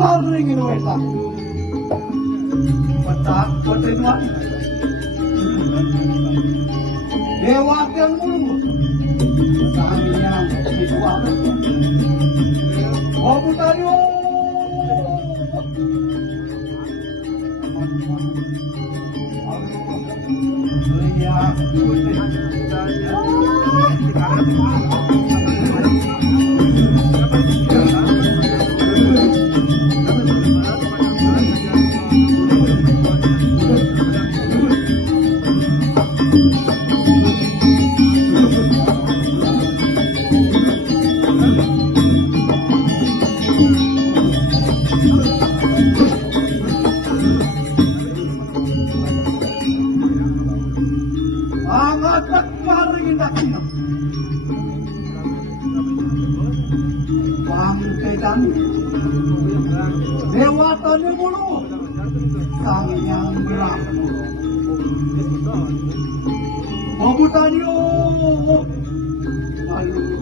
maring ini weta. Petak pertemuan. Dewa yang mulu. Tangannya itu apa? Oh Butario. Dewa tani mulu, tanginya bilang, Babu Tanyo.